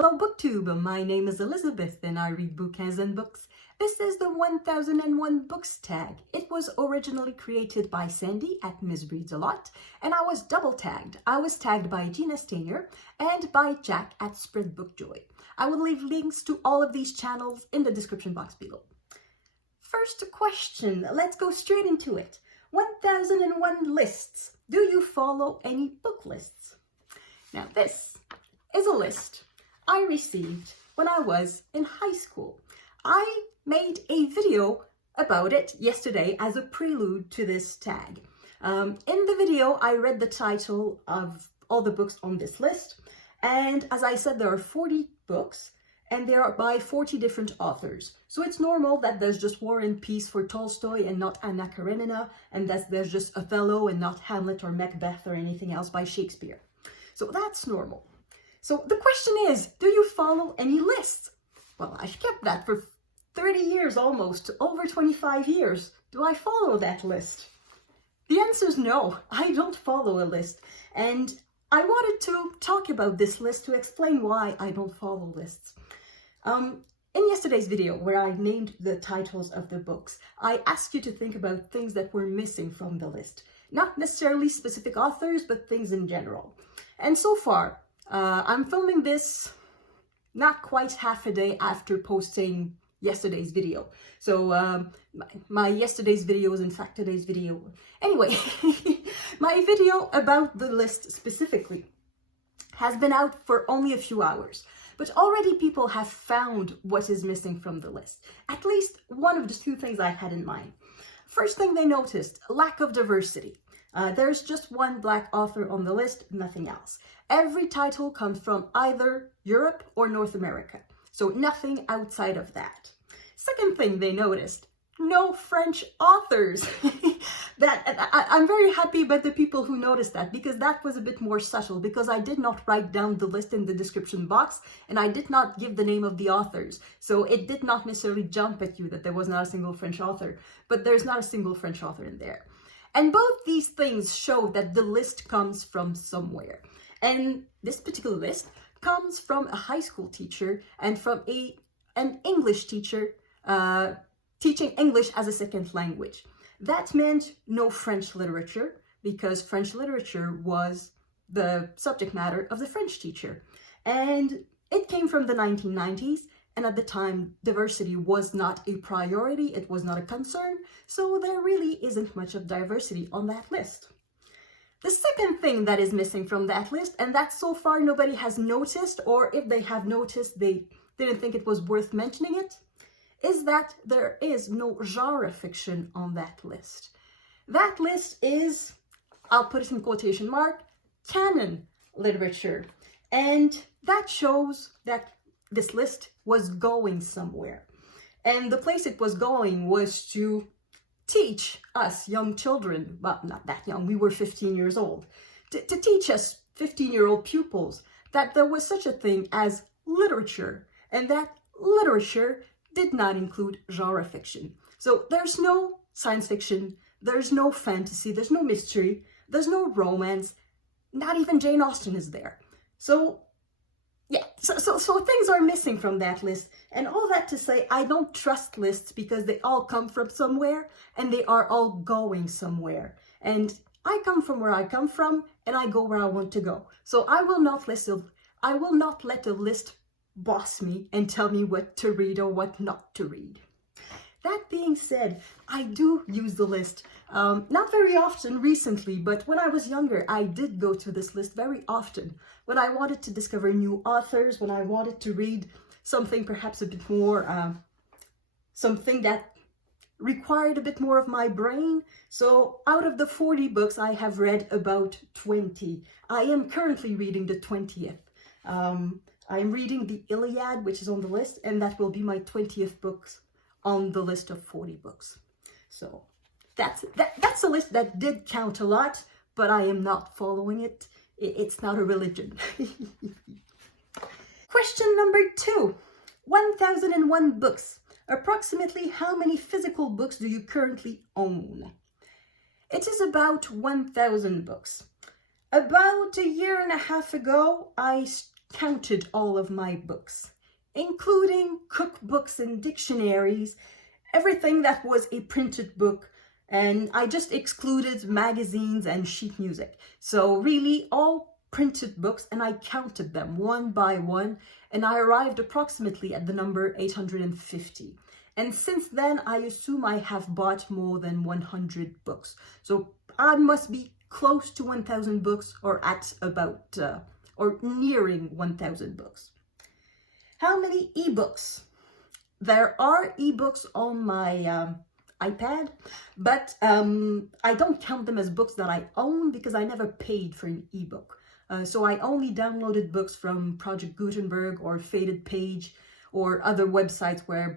Hello BookTube, my name is Elizabeth and I read bouquins and books. This is the 1001 Books tag. It was originally created by Sandy at Ms. Reads a Lot, and I was double tagged. I was tagged by Gina Stainer and by Jack at Spread Book Joy. I will leave links to all of these channels in the description box below. First question, let's go straight into it. 1001 lists. Do you follow any book lists? Now this is a list I received when I was in high school. I made a video about it yesterday as a prelude to this tag. In the video, I read the title of all the books on this list. And as I said, there are 40 books and they are by 40 different authors. So it's normal that there's just War and Peace for Tolstoi and not Anna Karenina, and that there's just Othello and not Hamlet or Macbeth or anything else by Shakespeare. So that's normal. So the question is, do you follow any lists? Well, I've kept that for 30 years almost, over 25 years. Do I follow that list? The answer is no, I don't follow a list. And I wanted to talk about this list to explain why I don't follow lists. In yesterday's video, where I named the titles of the books, I asked you to think about things that were missing from the list. Not necessarily specific authors, but things in general. And so far, I'm filming this not quite half a day after posting yesterday's video. So my yesterday's video is in fact today's video. Anyway, my video about the list specifically has been out for only a few hours. But already people have found what is missing from the list. At least one of the two things I had in mind. First thing they noticed, lack of diversity. There's just one Black author on the list, nothing else. Every title comes from either Europe or North America, so nothing outside of that. Second thing they noticed, no French authors. I'm very happy about the people who noticed that, because that was a bit more subtle, because I did not write down the list in the description box and I did not give the name of the authors. So it did not necessarily jump at you that there was not a single French author, but there's not a single French author in there. And both these things show that the list comes from somewhere. And this particular list comes from a high school teacher and from an English teacher teaching English as a second language. That meant no French literature, because French literature was the subject matter of the French teacher. And it came from the 1990s. And at the time, diversity was not a priority, it was not a concern, so there really isn't much of diversity on that list. The second thing that is missing from that list, and that so far nobody has noticed, or if they have noticed, they didn't think it was worth mentioning it, is that there is no genre fiction on that list. That list is, I'll put it in quotation mark, canon literature. And that shows that this list was going somewhere. And the place it was going was to teach us young children, well, not that young, we were 15 years old, to teach us 15-year-old pupils that there was such a thing as literature, and that literature did not include genre fiction. So there's no science fiction, there's no fantasy, there's no mystery, there's no romance, not even Jane Austen is there. So yeah, so things are missing from that list. And all that to say, I don't trust lists because they all come from somewhere and they are all going somewhere. And I come from where I come from and I go where I want to go. So I will not let a list boss me and tell me what to read or what not to read. That being said, I do use the list. Not very often recently, but when I was younger, I did go to this list very often. When I wanted to discover new authors, when I wanted to read something perhaps a bit more, something that required a bit more of my brain. So out of the 40 books, I have read about 20. I am currently reading the 20th. I'm reading the Iliad, which is on the list, and that will be my 20th book on the list of 40 books. So that's a list that did count a lot, but I am not following it. It's not a religion. Question number 2. 1001 books. Approximately how many physical books do you currently own? It is about 1,000 books. About a year and a half ago, I counted all of my books, including cookbooks and dictionaries, everything that was a printed book, and I just excluded magazines and sheet music. So really all printed books, and I counted them one by one, and I arrived approximately at the number 850. And since then, I assume I have bought more than 100 books. So I must be close to 1,000 books, or at about, or nearing 1,000 books. How many ebooks? There are ebooks on my iPad, but I don't count them as books that I own because I never paid for an ebook. So I only downloaded books from Project Gutenberg or Faded Page or other websites where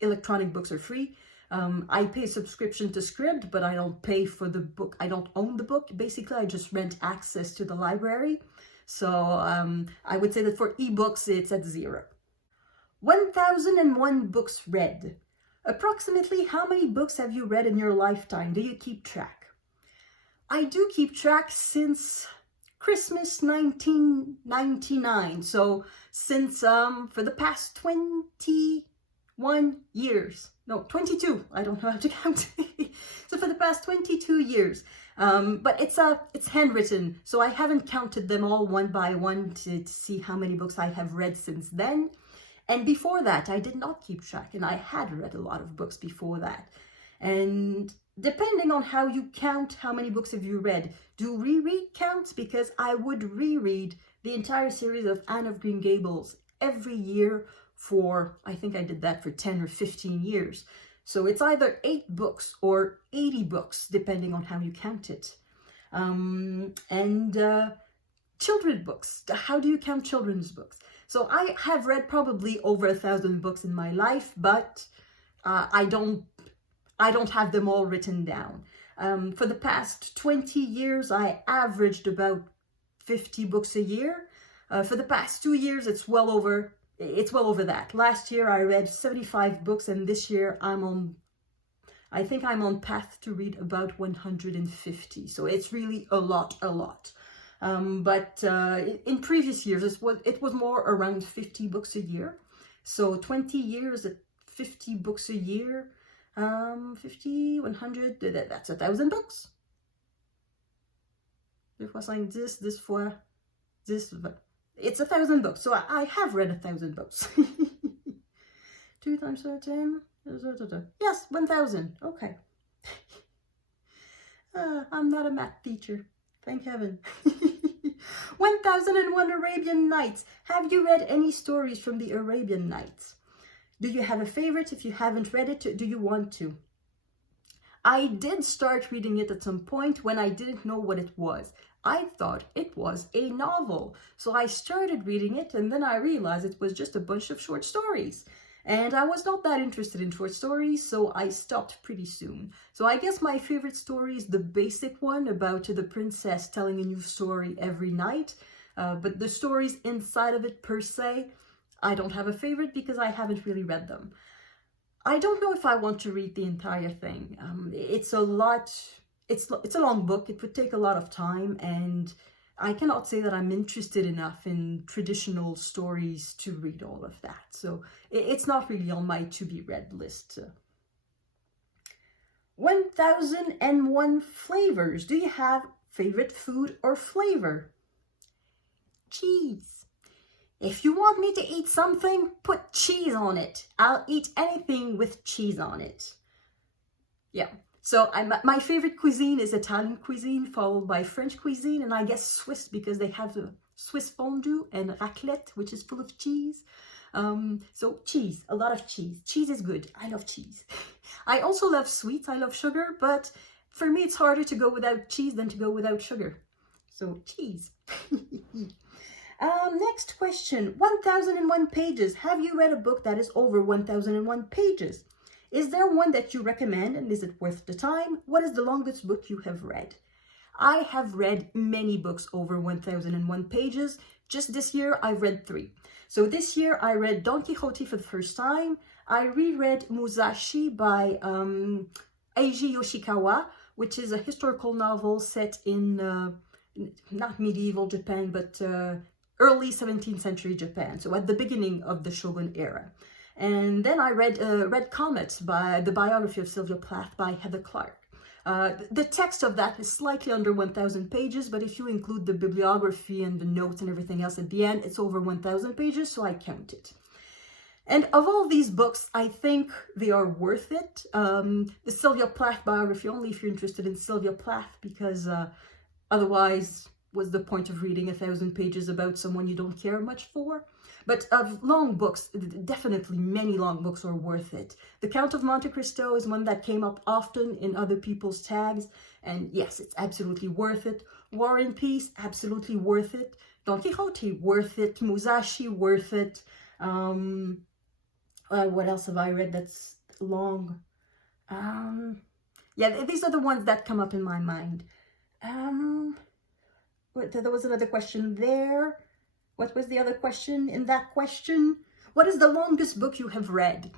electronic books are free. I pay subscription to Scribd, but I don't pay for the book. I don't own the book. Basically, I just rent access to the library. So I would say that for ebooks, it's at 0. 1,001 books read. Approximately how many books have you read in your lifetime? Do you keep track? I do keep track since Christmas 1999. So since for the past 21 years. No, 22. I don't know how to count. So for the past 22 years. But it's handwritten, so I haven't counted them all one by one to see how many books I have read since then. And before that, I did not keep track, and I had read a lot of books before that. And depending on how you count, how many books have you read, do reread count? Because I would reread the entire series of Anne of Green Gables every year for, I think I did that for 10 or 15 years. So it's either 8 books or 80 books, depending on how you count it. Children's books. How do you count children's books? So I have read probably over 1,000 books in my life, but I don't have them all written down. For the past 20 years, I averaged about 50 books a year. For the past 2 years, it's well over that. Last year, I read 75 books, and this year I think I'm on path to read about 150. So it's really a lot. But in previous years, it was more around 50 books a year. So 20 years at 50 books a year, 50, 100, that's 1,000 books. It's 1,000 books. So I have read 1,000 books. 2 times 13, yes, 1,000. Okay. I'm not a math teacher. Thank heaven. 1,001 Arabian Nights. Have you read any stories from the Arabian Nights? Do you have a favorite? If you haven't read it, do you want to? I did start reading it at some point when I didn't know what it was. I thought it was a novel. So I started reading it, and then I realized it was just a bunch of short stories. And I was not that interested in short stories, so I stopped pretty soon. So I guess my favorite story is the basic one about the princess telling a new story every night. But the stories inside of it per se, I don't have a favorite because I haven't really read them. I don't know if I want to read the entire thing. It's a long book. It would take a lot of time, and I cannot say that I'm interested enough in traditional stories to read all of that. So it's not really on my to-be-read list. 1,001 flavors. Do you have favorite food or flavor? Cheese. If you want me to eat something, put cheese on it. I'll eat anything with cheese on it. Yeah. So my favorite cuisine is Italian cuisine, followed by French cuisine, and I guess Swiss, because they have the Swiss fondue and raclette, which is full of cheese. So cheese, a lot of cheese. Cheese is good. I love cheese. I also love sweets. I love sugar, but for me, it's harder to go without cheese than to go without sugar. So cheese. Next question. 1,001 pages. Have you read a book that is over 1,001 pages? Is there one that you recommend, and is it worth the time? What is the longest book you have read? I have read many books over 1,001 pages. Just this year, I've read 3. So this year, I read Don Quixote for the first time. I reread Musashi by Eiji Yoshikawa, which is a historical novel set in, not medieval Japan, but early 17th century Japan, so at the beginning of the Shogun era. And then I read Comet, by the biography of Sylvia Plath by Heather Clark. The text of that is slightly under 1,000 pages, but if you include the bibliography and the notes and everything else at the end, it's over 1,000 pages, so I counted. And of all these books, I think they are worth it. The Sylvia Plath biography, only if you're interested in Sylvia Plath, because otherwise, what's the point of reading 1,000 pages about someone you don't care much for? But of long books, definitely many long books are worth it. The Count of Monte Cristo is one that came up often in other people's tags, and yes, it's absolutely worth it. War and Peace, absolutely worth it. Don Quixote, worth it. Musashi, worth it. What else have I read that's long? Yeah, these are the ones that come up in my mind. There was another question there. What was the other question in that question? What is the longest book you have read?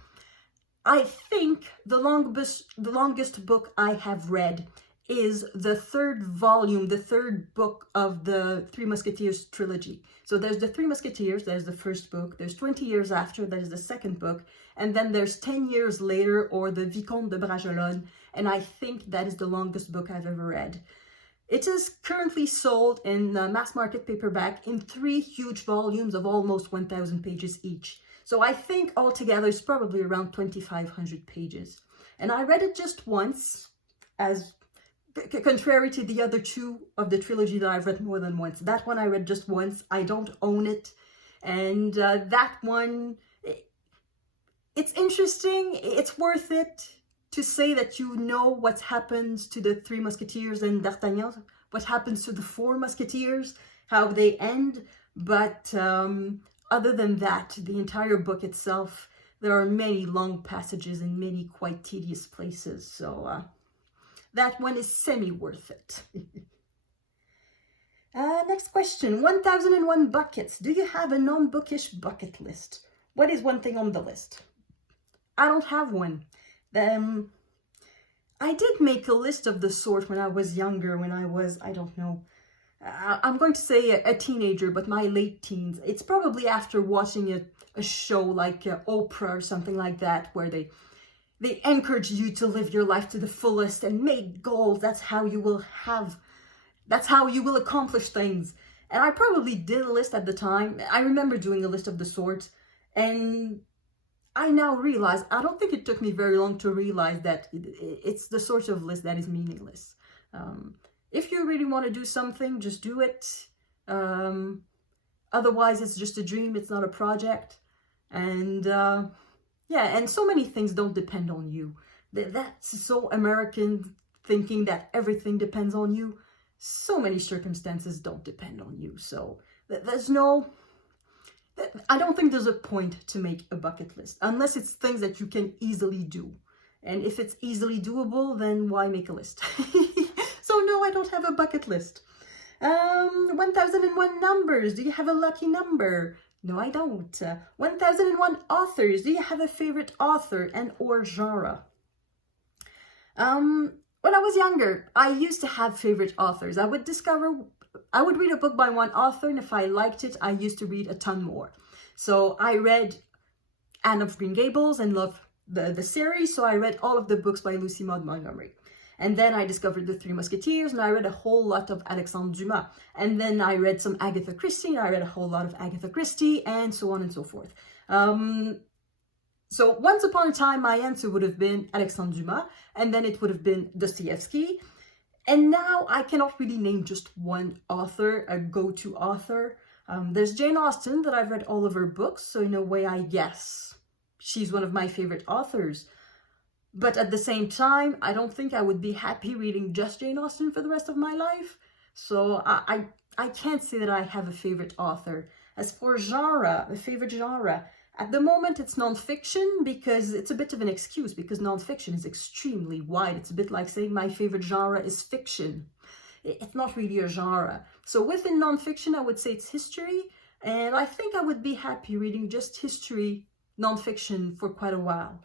I think the longest book I have read is the third volume, the third book of the Three Musketeers trilogy. So there's the Three Musketeers, there's the first book, there's 20 years after, that is the second book, and then there's 10 years later, or the Vicomte de Bragelonne, and I think that is the longest book I've ever read. It is currently sold in mass market paperback in 3 huge volumes of almost 1,000 pages each. So I think altogether it's probably around 2,500 pages. And I read it just once, as contrary to the other 2 of the trilogy that I've read more than once. That one I read just once. I don't own it. And that one, it's interesting. It's worth it to say that you know what happens to the Three Musketeers and D'Artagnan, what happens to the 4 Musketeers, how they end. But other than that, the entire book itself, there are many long passages in many quite tedious places. So that one is semi-worth it. Next question. 1001 buckets. Do you have a non-bookish bucket list? What is one thing on the list? I don't have one. I did make a list of the sort when I was younger, when I was, I don't know, I'm going to say a teenager, but my late teens. It's probably after watching a show like Oprah or something like that, where they encourage you to live your life to the fullest and make goals. That's how you will accomplish things. And I probably did a list at the time. I remember doing a list of the sort, and I now realize, I don't think it took me very long to realize that it's the sort of list that is meaningless. If you really want to do something, just do it. Otherwise, it's just a dream. It's not a project. And yeah, and so many things don't depend on you. That's so American, thinking that everything depends on you. So many circumstances don't depend on you. So I don't think there's a point to make a bucket list, unless it's things that you can easily do. And if it's easily doable, then why make a list? So no, I don't have a bucket list. 1001 numbers. Do you have a lucky number? No, I don't. 1001 authors. Do you have a favorite author and or genre? When I was younger, I used to have favorite authors. I would read a book by one author, and if I liked it, I used to read a ton more. So I read Anne of Green Gables and loved the series, so I read all of the books by Lucy Maud Montgomery. And then I discovered the Three Musketeers, and I read a whole lot of Alexandre Dumas. And then I read some Agatha Christie, and I read a whole lot of Agatha Christie, and so on and so forth. So once upon a time, my answer would have been Alexandre Dumas, and then it would have been Dostoevsky. And now I cannot really name just one author, a go-to author. There's Jane Austen, that I've read all of her books, so in a way I guess she's one of my favorite authors. But at the same time, I don't think I would be happy reading just Jane Austen for the rest of my life. So I can't say that I have a favorite author. As for genre, a favorite genre, at the moment it's nonfiction, because it's a bit of an excuse, because nonfiction is extremely wide. It's a bit like saying my favorite genre is fiction. It's not really a genre. So within nonfiction, I would say it's history. And I think I would be happy reading just history nonfiction for quite a while.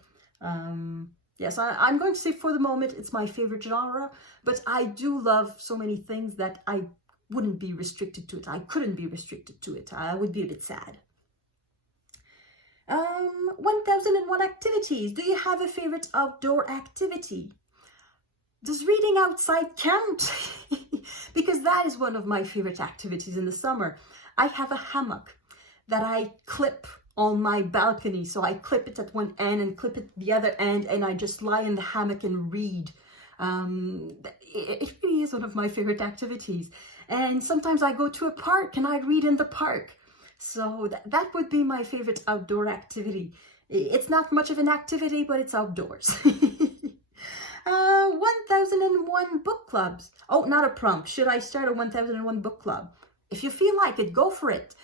Yes, I'm going to say for the moment it's my favorite genre, but I do love so many things that I wouldn't be restricted to it. I couldn't be restricted to it. I would be a bit sad. 1001 activities. Do you have a favorite outdoor activity? Does reading outside count? Because that is one of my favorite activities in the summer. I have a hammock that I clip on my balcony. So I clip it at one end and clip it the other end, and I just lie in the hammock and read. It really is one of my favorite activities. And sometimes I go to a park and I read in the park. So that would be my favorite outdoor activity. It's not much of an activity, but it's outdoors. 1001 book clubs. Oh, not a prompt. Should I start a 1001 book club? If you feel like it, go for it.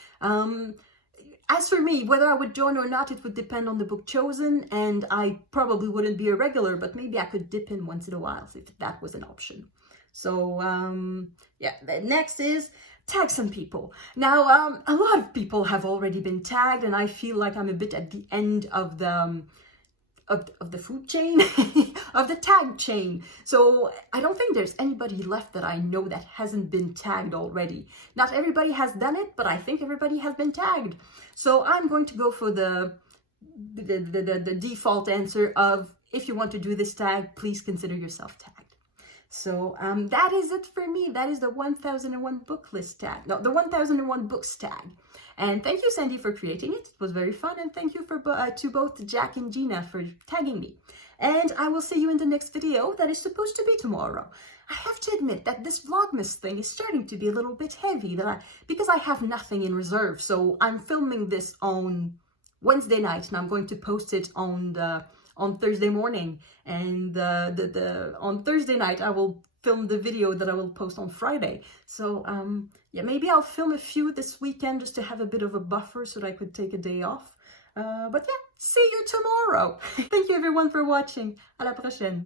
As for me, whether I would join or not, it would depend on the book chosen, and I probably wouldn't be a regular, but maybe I could dip in once in a while if that was an option. So, yeah, the next is tag some people. Now, a lot of people have already been tagged, and I feel like I'm a bit at the end of the food chain, of the tag chain. So I don't think there's anybody left that I know that hasn't been tagged already. Not everybody has done it, but I think everybody has been tagged. So I'm going to go for the default answer of, if you want to do this tag, please consider yourself tagged. So that is it for me. That is the 1001 book list tag. No, the 1001 books tag. And thank you, Sandy, for creating it. It was very fun. And thank you to both Jack and Gina for tagging me. And I will see you in the next video that is supposed to be tomorrow. I have to admit that this Vlogmas thing is starting to be a little bit heavy because I have nothing in reserve. So I'm filming this on Wednesday night, and I'm going to post it on Thursday morning. And on Thursday night, I will film the video that I will post on Friday. So yeah, maybe I'll film a few this weekend just to have a bit of a buffer so that I could take a day off. But yeah, see you tomorrow. Thank you everyone for watching. À la prochaine.